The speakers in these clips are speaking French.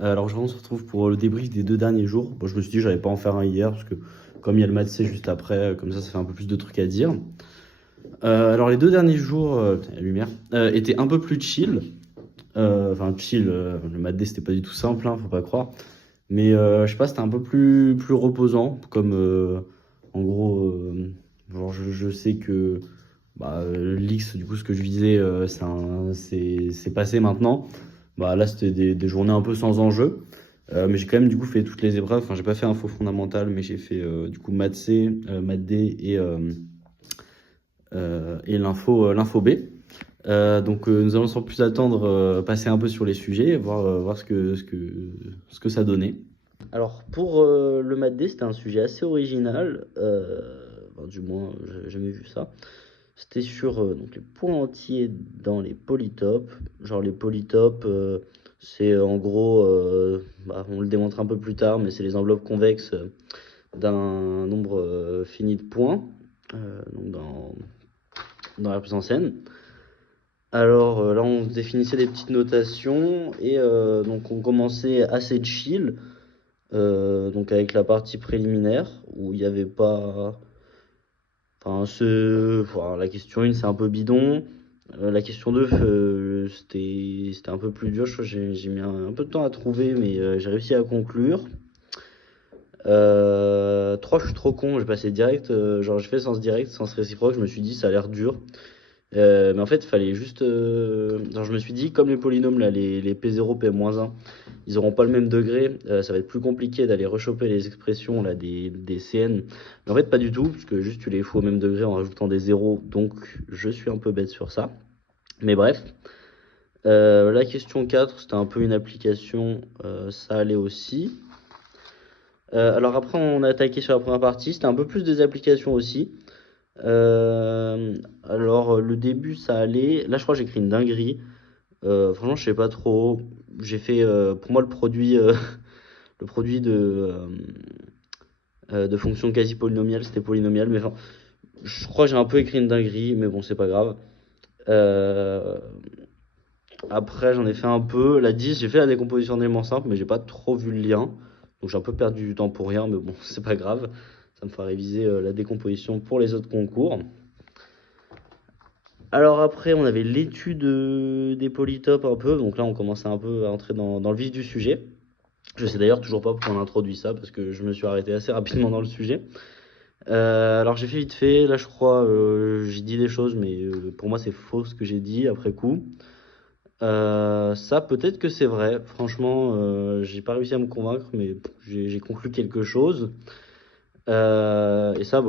Alors aujourd'hui on se retrouve pour le débrief des 2 derniers jours. Bon, je me suis dit que j'allais pas en faire un hier parce que comme il y a le match C juste après, comme ça fait un peu plus de trucs à dire. Alors les 2 derniers jours, la lumière, étaient un peu plus chill. Enfin chill, le match D c'était pas du tout simple, hein, faut pas croire. Mais je sais pas, c'était un peu plus reposant. Comme en gros, genre je sais que l'X, du coup ce que je visais, c'est passé maintenant. Bah là c'était des journées un peu sans enjeu. Mais j'ai quand même du coup fait toutes les épreuves. Enfin, j'ai pas fait info fondamentale, mais j'ai fait du coup maths C, maths D et l'info B. Donc nous allons sans plus attendre passer un peu sur les sujets, voir ce que ça donnait. Alors pour le maths D, c'était un sujet assez original, du moins j'avais jamais vu ça. C'était sur donc les points entiers dans les polytopes. Genre les polytopes, c'est en gros, on le démontre un peu plus tard, mais c'est les enveloppes convexes d'un nombre fini de points, donc dans la puissance n. Alors là, on définissait des petites notations et donc on commençait assez chill, donc avec la partie préliminaire où il n'y avait pas. Enfin, la question 1, c'est un peu bidon. La question 2, c'était un peu plus dur. Je crois que j'ai mis un peu de temps à trouver, mais j'ai réussi à conclure. 3, je suis trop con, j'ai passé direct. Genre, j'ai fait sens direct, sens réciproque. Je me suis dit, ça a l'air dur. Mais en fait, il fallait juste. Genre, je me suis dit, comme les polynômes, là, les P0, P-1, ils n'auront pas le même degré. Ça va être plus compliqué d'aller rechoper les expressions là, des CN. Mais en fait, pas du tout, parce que juste tu les fous au même degré en rajoutant des zéros. Donc, je suis un peu bête sur ça. Mais bref. La question 4, c'était un peu une application. Ça allait aussi. Alors après, on a attaqué sur la première partie. C'était un peu plus des applications aussi. Alors, le début, ça allait. Là, je crois que j'ai écrit une dinguerie. Franchement, je sais pas trop. J'ai fait, pour moi, le produit, le produit de fonctions quasi polynomiales, c'était polynomial. Mais enfin, je crois que j'ai un peu écrit une dinguerie, mais bon, c'est pas grave. Après, j'en ai fait un peu. La 10, j'ai fait la décomposition d'éléments simples, mais j'ai pas trop vu le lien. Donc, j'ai un peu perdu du temps pour rien, mais bon, c'est pas grave. Ça me fera réviser la décomposition pour les autres concours. Alors après, on avait l'étude des polytopes un peu. Donc là, on commençait un peu à entrer dans le vif du sujet. Je sais d'ailleurs toujours pas pourquoi on introduit ça, parce que je me suis arrêté assez rapidement dans le sujet. Alors j'ai fait vite fait. Là, je crois, j'ai dit des choses, mais pour moi, c'est faux ce que j'ai dit après coup. Ça, peut-être que c'est vrai. Franchement, j'ai pas réussi à me convaincre, mais j'ai conclu quelque chose. Et ça,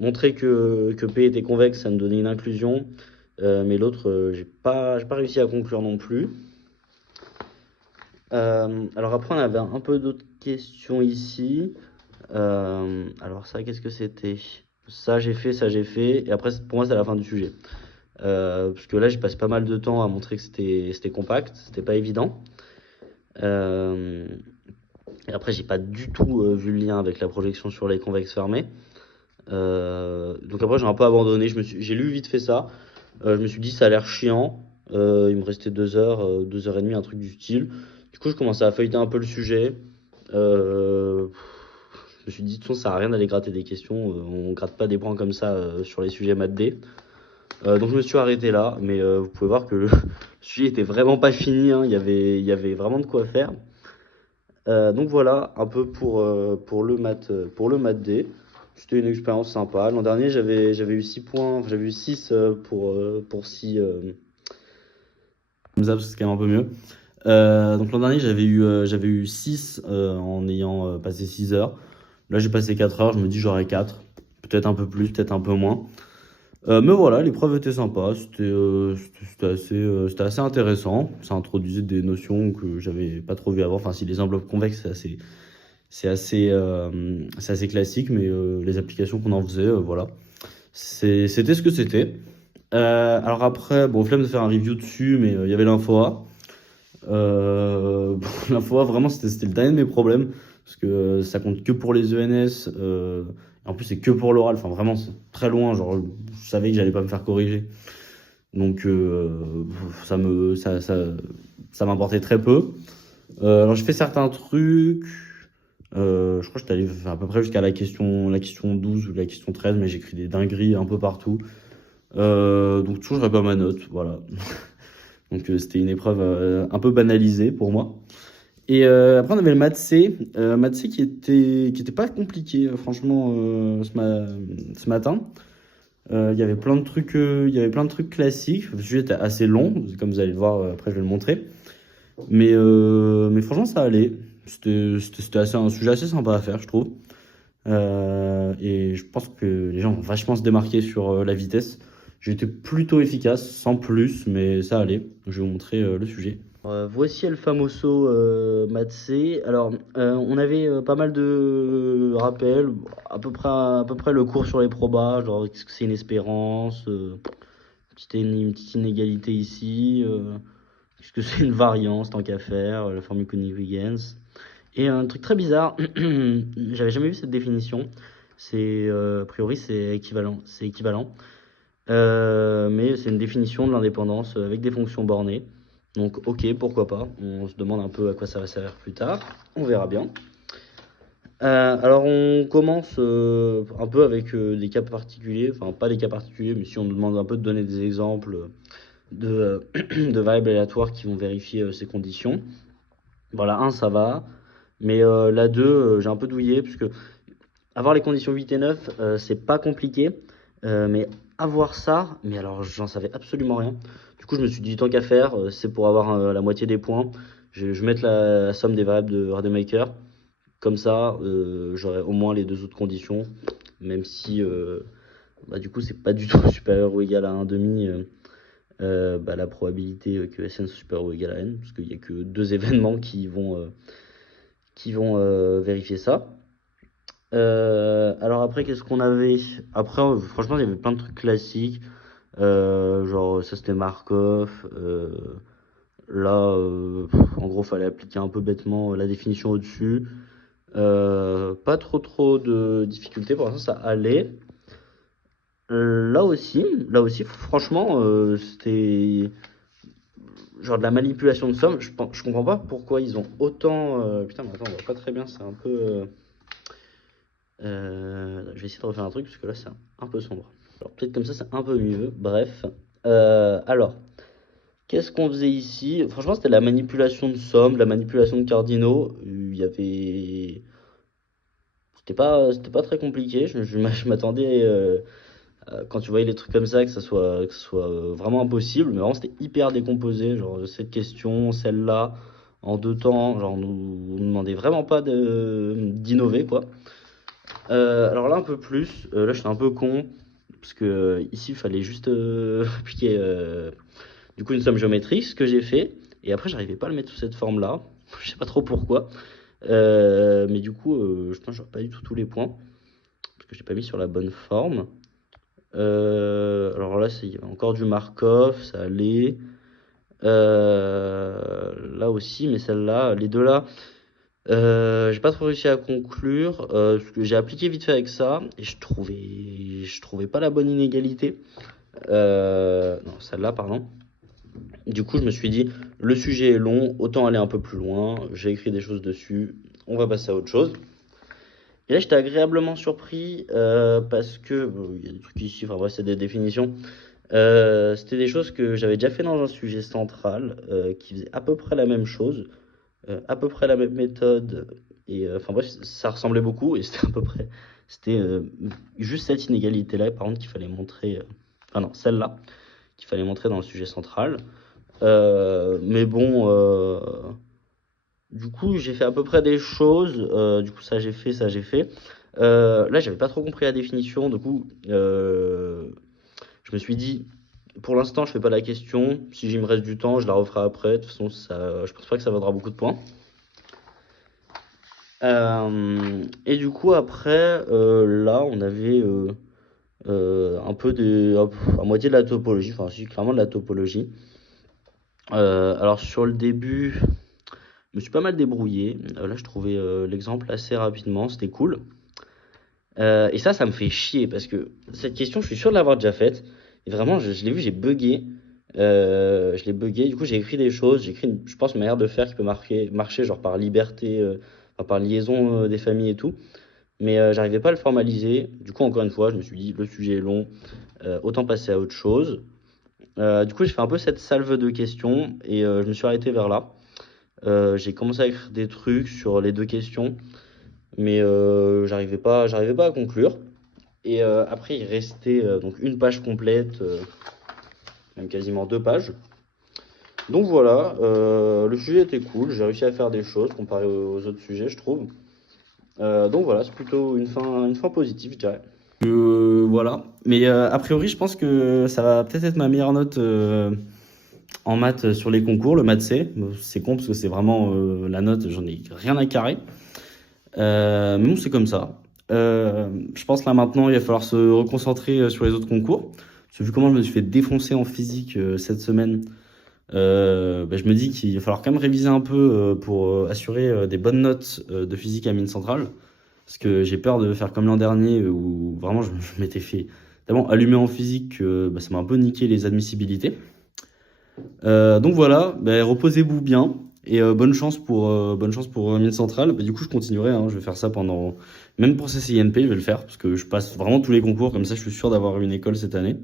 montrer que P était convexe, ça me donnait une inclusion. Mais l'autre, j'ai pas réussi à conclure non plus. Alors après, on avait un peu d'autres questions ici. Alors ça, qu'est-ce que c'était? Ça, j'ai fait. Et après, pour moi, c'est la fin du sujet. Parce que là, j'ai passé pas mal de temps à montrer que c'était compact. C'était pas évident. Et après, j'ai pas du tout vu le lien avec la projection sur les convexes fermés. Donc après, j'ai un peu abandonné. J'ai lu vite fait ça. Je me suis dit, ça a l'air chiant. Il me restait 2 heures, 2 heures et demie, un truc du style. Du coup, je commençais à feuilleter un peu le sujet. Je me suis dit, de toute façon, ça sert à rien d'aller gratter des questions. On gratte pas des points comme ça sur les sujets maths D. Donc je me suis arrêté là. Mais vous pouvez voir que le sujet était vraiment pas fini, hein. Il y avait vraiment de quoi faire. Donc voilà, un peu pour le maths D. C'était une expérience sympa. L'an dernier, j'avais eu 6 points, j'avais eu 6 pour 6. Comme ça, parce que c'est quand même un peu mieux. Donc l'an dernier, j'avais eu 6 en ayant passé 6 heures. Là, j'ai passé 4 heures, je me dis j'aurai 4. Peut-être un peu plus, peut-être un peu moins. Mais voilà, l'épreuve était sympa, c'était assez intéressant. Ça introduisait des notions que j'avais pas trop vues avant. Enfin, si les enveloppes convexes, c'est assez classique, mais les applications qu'on en faisait, voilà. C'était ce que c'était. Alors après, bon, flemme de faire un review dessus, mais il y avait l'info A. L'info A, vraiment, c'était le dernier de mes problèmes, parce que ça compte que pour les ENS. En plus, c'est que pour l'oral. Enfin, vraiment, c'est très loin. Genre, je savais que j'allais pas me faire corriger. Donc, ça m'importait très peu. Alors j'ai fait certains trucs. Je crois que j'étais allé à peu près jusqu'à la question 12 ou la question 13, mais j'écris des dingueries un peu partout. Donc toujours j'aurais pas ma note, voilà. Donc c'était une épreuve un peu banalisée pour moi. Et après on avait le maths C qui était pas compliqué franchement ce matin. Il y avait plein de trucs, classiques. Le sujet était assez long, comme vous allez le voir. Après je vais le montrer. Mais franchement ça allait. C'était un sujet assez sympa à faire, je trouve. Et je pense que les gens vont vachement se démarquer sur la vitesse. J'ai été plutôt efficace, sans plus, mais ça allait. Je vais vous montrer le sujet. Voici El Famoso Maths C. Alors, on avait pas mal de rappels, à peu près le cours sur les probas, genre qu'est-ce que c'est une espérance, une petite inégalité ici, qu'est-ce que c'est une variance tant qu'à faire, la formule Connivigance. Et un truc très bizarre, j'avais jamais vu cette définition. A priori, c'est équivalent. C'est équivalent. Mais c'est une définition de l'indépendance avec des fonctions bornées. Donc, ok, pourquoi pas. On se demande un peu à quoi ça va servir plus tard. On verra bien. Alors, on commence un peu avec des cas particuliers. Enfin, pas des cas particuliers, mais si on nous demande un peu de donner des exemples de, de variables aléatoires qui vont vérifier ces conditions. Voilà, 1, ça va. Mais la 2, j'ai un peu douillé, puisque avoir les conditions 8 et 9, c'est pas compliqué. Mais avoir ça, mais alors j'en savais absolument rien. Du coup, je me suis dit, tant qu'à faire, c'est pour avoir la moitié des points. Je vais mettre la somme des variables de Rademacher. Comme ça, j'aurai au moins les deux autres conditions. Même si, du coup, c'est pas du tout supérieur ou égal à 1,5. La probabilité que Sn soit supérieur ou égal à n, parce qu'il n'y a que deux événements qui vont vérifier ça. Alors après, qu'est-ce qu'on avait? Après, franchement, il y avait plein de trucs classiques. Genre, ça c'était Markov. Là, en gros, fallait appliquer un peu bêtement la définition au-dessus. Pas trop de difficultés, pour l'instant, ça allait. Là aussi, franchement, c'était genre de la manipulation de somme. Je comprends pas pourquoi ils ont autant. Putain, mais attends, on voit pas très bien, c'est un peu. Je vais essayer de refaire un truc parce que là c'est un peu sombre. Alors peut-être comme ça c'est un peu mieux. Bref. Alors, qu'est-ce qu'on faisait ici? Franchement, c'était la manipulation de somme, la manipulation de cardinaux. Il y avait. C'était pas très compliqué. Je m'attendais, quand tu voyais les trucs comme ça, que ça soit vraiment impossible. Mais vraiment, c'était hyper décomposé. Genre, cette question, celle-là, en 2 temps. Genre, on nous demandait vraiment pas d'innover, quoi. Alors là, un peu plus. Là, j'étais un peu con. Parce que ici, il fallait juste appliquer du coup une somme géométrique, ce que j'ai fait. Et après, j'arrivais pas à le mettre sous cette forme-là. Je sais pas trop pourquoi. Mais du coup, je pense que j'aurais pas du tout tous les points. Parce que je l'ai pas mis sur la bonne forme. Alors là, il y avait encore du Markov, ça allait. Là aussi, mais celle-là, les deux là. J'ai pas trop réussi à conclure, parce que j'ai appliqué vite fait avec ça et je trouvais pas la bonne inégalité. Non, celle-là, pardon. Du coup, je me suis dit, le sujet est long, autant aller un peu plus loin. J'ai écrit des choses dessus, on va passer à autre chose. Et là, j'étais agréablement surpris parce que il y a des trucs ici, enfin bref, c'est des définitions. C'était des choses que j'avais déjà fait dans un sujet central qui faisait à peu près la même chose. À peu près la même méthode. Et enfin bref, ça ressemblait beaucoup et c'était juste cette inégalité-là, par contre, qu'il fallait montrer. Enfin non, celle-là, qu'il fallait montrer dans le sujet central. Mais bon, du coup, j'ai fait à peu près des choses. Du coup, ça j'ai fait, ça j'ai fait. Là, j'avais pas trop compris la définition. Du coup, je me suis dit, pour l'instant, je fais pas la question. Si il me reste du temps, je la referai après. De toute façon, je pense pas que ça vaudra beaucoup de points. Et du coup, après, là, on avait un peu à moitié de la topologie, enfin, si, clairement de la topologie. Alors, sur le début, je me suis pas mal débrouillé. Là, je trouvais l'exemple assez rapidement, c'était cool. Et ça me fait chier parce que cette question, je suis sûr de l'avoir déjà faite. Et vraiment, je l'ai vu, j'ai bugué. Je l'ai buggé. Du coup, j'ai écrit des choses. J'ai écrit, je pense, une manière de faire qui peut marcher genre par liberté, enfin, par liaison des familles et tout. Mais j'arrivais pas à le formaliser. Du coup, encore une fois, je me suis dit, le sujet est long, autant passer à autre chose. Du coup, j'ai fait un peu cette salve de questions et je me suis arrêté vers là. J'ai commencé à écrire des trucs sur les deux questions, mais j'arrivais pas à conclure. Et après, il restait donc une page complète, même quasiment 2 pages. Donc voilà, le sujet était cool, j'ai réussi à faire des choses comparé aux autres sujets, je trouve. Donc voilà, c'est plutôt une fin positive, je dirais. Voilà, mais a priori, je pense que ça va peut-être être ma meilleure note en maths sur les concours, le maths C. C'est con parce que c'est vraiment la note, j'en ai rien à carrer. Mais bon, c'est comme ça. Je pense là maintenant, il va falloir se reconcentrer sur les autres concours. Parce que vu comment je me suis fait défoncer en physique cette semaine, je me dis qu'il va falloir quand même réviser un peu pour assurer des bonnes notes de physique à mine centrale. Parce que j'ai peur de faire comme l'an dernier où vraiment je m'étais fait tellement allumer en physique que ça m'a un peu niqué les admissibilités. Donc voilà, reposez-vous bien et bonne chance pour mine centrale. Du coup, je continuerai, hein, je vais faire ça pendant, même pour CCINP, je vais le faire parce que je passe vraiment tous les concours comme ça, je suis sûr d'avoir une école cette année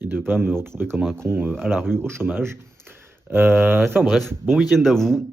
et de pas me retrouver comme un con à la rue au chômage. Enfin bref, bon week-end à vous.